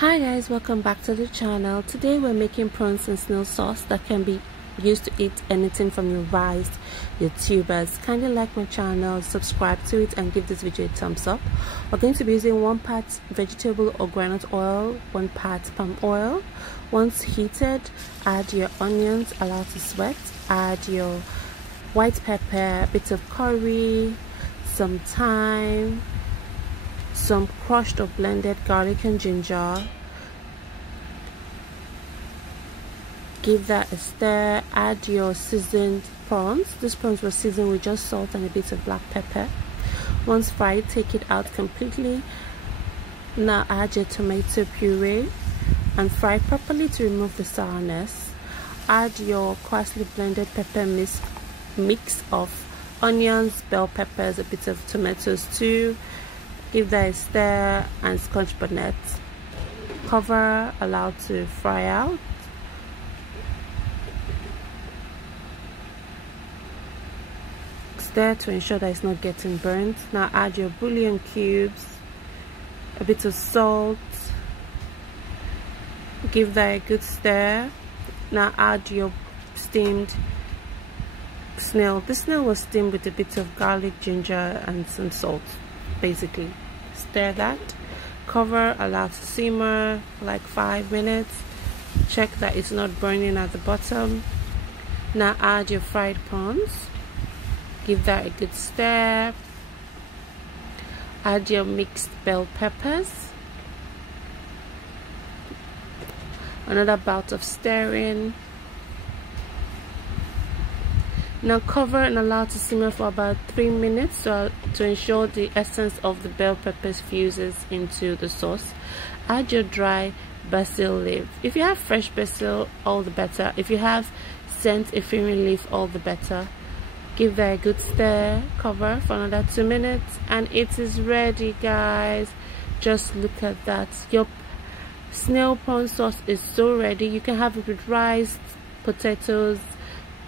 Hi guys, welcome back to the channel. Today we're making prawns and snail sauce that can be used to eat anything from your rice, your tubers. Kindly like my channel, subscribe to it, and give this video a thumbs up. We're going to be using 1 part vegetable or groundnut oil, 1 part palm oil. Once heated, add your onions, allow to sweat, add your white pepper, a bit of curry, some thyme, some crushed or blended garlic and ginger. Give that a stir. Add your seasoned prawns. These prawns were seasoned with just salt and a bit of black pepper. Once fried, take it out completely. Now add your tomato puree and fry properly to remove the sourness. Add your coarsely blended pepper mix of onions, bell peppers, a bit of tomatoes too. Give that a stir and scotch bonnet. Cover, allow to fry out. Stir to ensure that it's not getting burnt. Now add your bouillon cubes, a bit of salt. Give that a good stir. Now add your steamed snail. This snail was steamed with a bit of garlic, ginger, and some salt. Basically, stir that, cover, allow to simmer like 5 minutes. Check that it's not burning at the bottom. Now add your fried prawns. Give that a good stir. Add your mixed bell peppers. Another bout of stirring. Now cover and allow to simmer for about 3 minutes to ensure the essence of the bell peppers fuses into the sauce. Add your dry basil leaf. If you have fresh basil, all the better. If you have scent ephedrine leaf, all the better. Give that a good stir. Cover for another 2 minutes and it is ready, guys. Just look at that. Your snail prawn sauce is so ready. You can have it with rice, potatoes,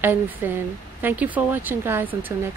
anything. Thank you for watching, guys. Until next time.